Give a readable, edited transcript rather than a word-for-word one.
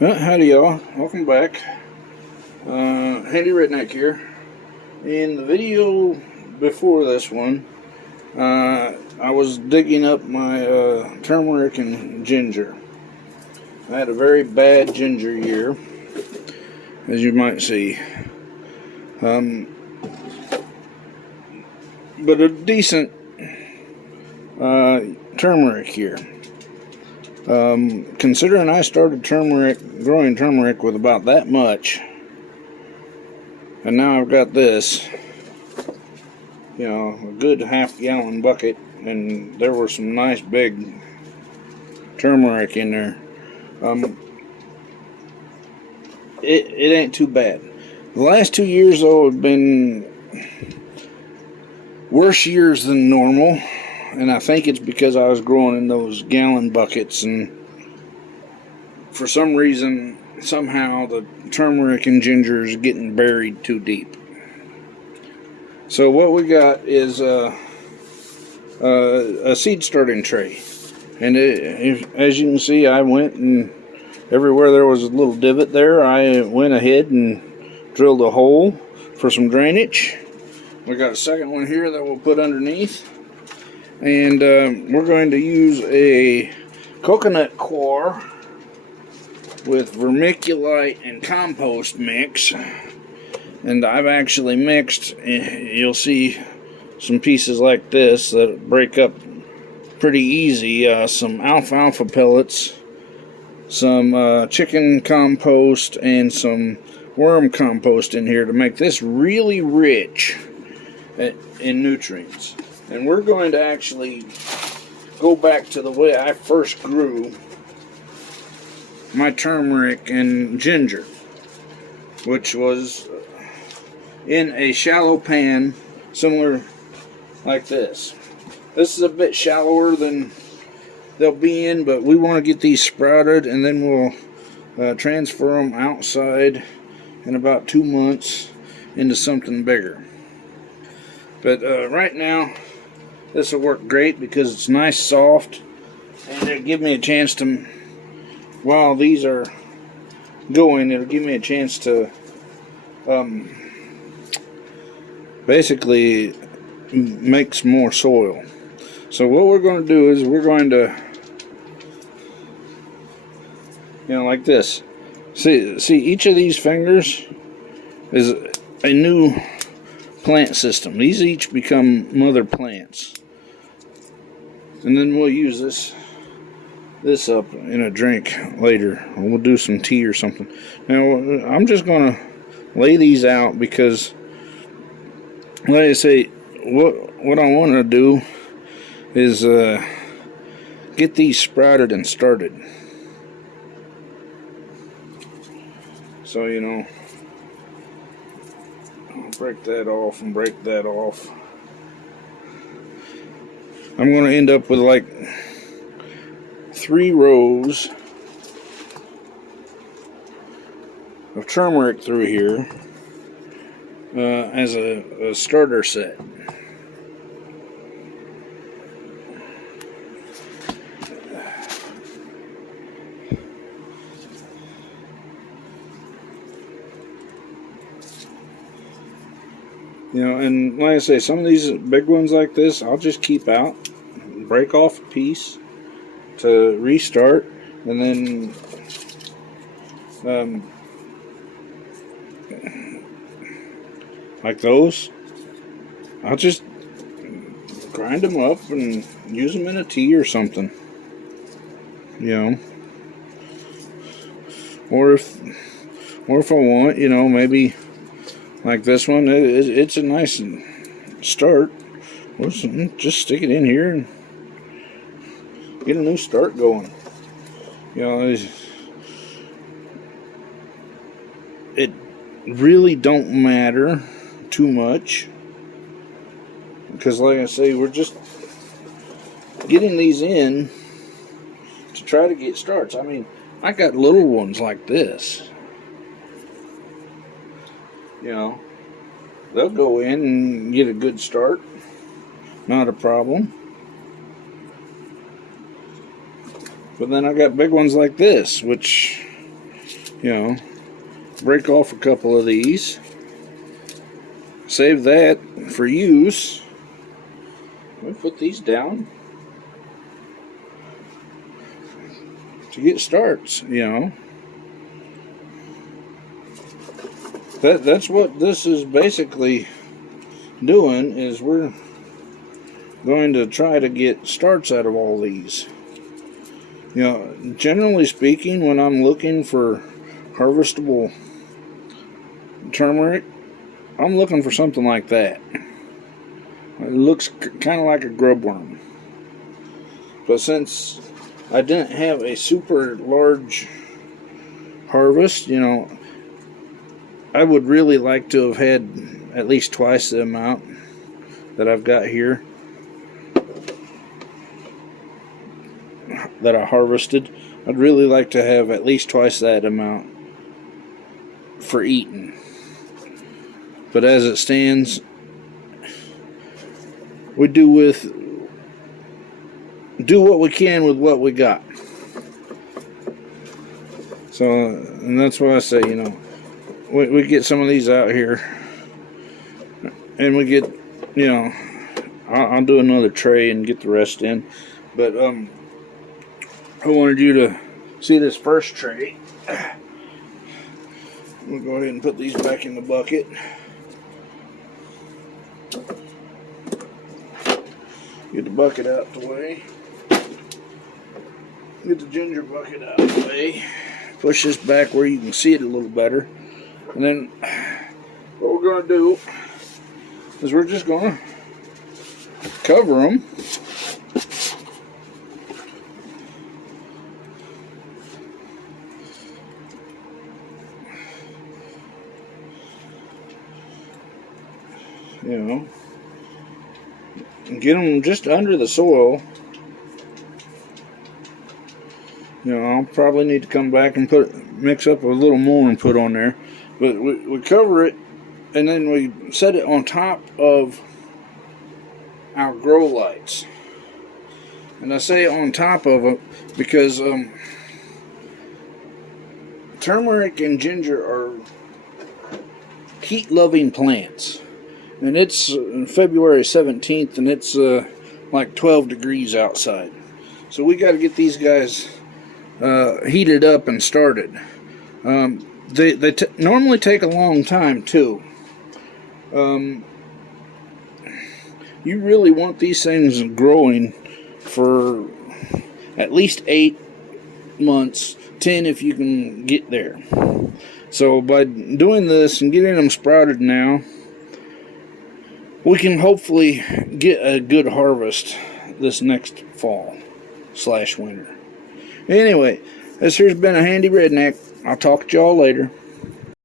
Howdy y'all, welcome back. Handy Redneck here. In the video before this one, I was digging up my turmeric and ginger. I had a very bad ginger year, as you might see. But a decent turmeric year. Considering I started growing turmeric with about that much, and now I've got this, a good half-gallon bucket, and there were some nice big turmeric in there. It ain't too bad. The last 2 years, though, have been worse years than normal, and I think it's because I was growing in those gallon buckets, and for some reason, somehow the turmeric and ginger is getting buried too deep. So what we got is a seed starting tray, and as you can see, I went and everywhere there was a little divot there, I went ahead and drilled a hole for some drainage. We got a second one here that we'll put underneath, and we're going to use a coconut coir with vermiculite and compost mix. And I've actually mixed, you'll see some pieces like this that break up pretty easy. Some alfalfa pellets, some chicken compost, and some worm compost in here to make this really rich in nutrients. And we're going to actually go back to the way I first grew my turmeric and ginger, which was in a shallow pan similar like this. This is a bit shallower than they'll be in, but we want to get these sprouted, and then we'll transfer them outside in about 2 months into something bigger. But right now this will work great because it's nice soft, and it'll give me a chance to, while these are going, it'll give me a chance to basically make some more soil. So what we're going to do is we're going to, like this. See, each of these fingers is a new plant system. These each become mother plants, and then we'll use this up in a drink later. We'll do some tea or something. Now I'm just going to lay these out because, like I say, what I want to do is get these sprouted and started. So, I'll break that off and break that off. I'm going to end up with like 3 rows of turmeric through here as a starter set. And like I say, some of these big ones like this, I'll just keep out, break off a piece to restart, and then like those, I'll just grind them up and use them in a tea or something, or if I want, maybe like this one, it's a nice start. Just stick it in here and get a new start going. It really don't matter too much, because like I say, we're just getting these in to try to get starts. I mean, I got little ones like this. They'll go in and get a good start. Not a problem. But then I got big ones like this, which You know, break off a couple of these. Save that for use. We put these down to get starts, you know. That's what this is basically doing, is we're going to try to get starts out of all these. You know, generally speaking, when I'm looking for harvestable turmeric, I'm looking for something like that. It looks kind of like a grub worm. But since I didn't have a super large harvest, you know, I would really like to have had at least twice the amount that I've got here that I harvested. I'd really like to have at least twice that amount for eating. But as it stands, we do what we can with what we got. So, and that's why I say, you know, we get some of these out here, and we get, you know, I'll do another tray and get the rest in. But I wanted you to see this first tray. We'll go ahead and put these back in the bucket. Get the bucket out the way. Get the ginger bucket out of the way. Push this back where you can see it a little better. And then what we're going to do is we're just going to cover them. You know, and get them just under the soil. You know, I'll probably need to come back and mix up a little more and put on there. But we cover it, and then we set it on top of our grow lights. And I say on top of it because turmeric and ginger are heat-loving plants. And it's February 17th, and it's like 12 degrees outside. So we got to get these guys heated up and started. They normally take a long time too. You really want these things growing for at least 8 months, 10 if you can get there. So by doing this and getting them sprouted now, we can hopefully get a good harvest this next fall/winter. Anyway, this here's been a handy redneck. I'll talk to y'all later.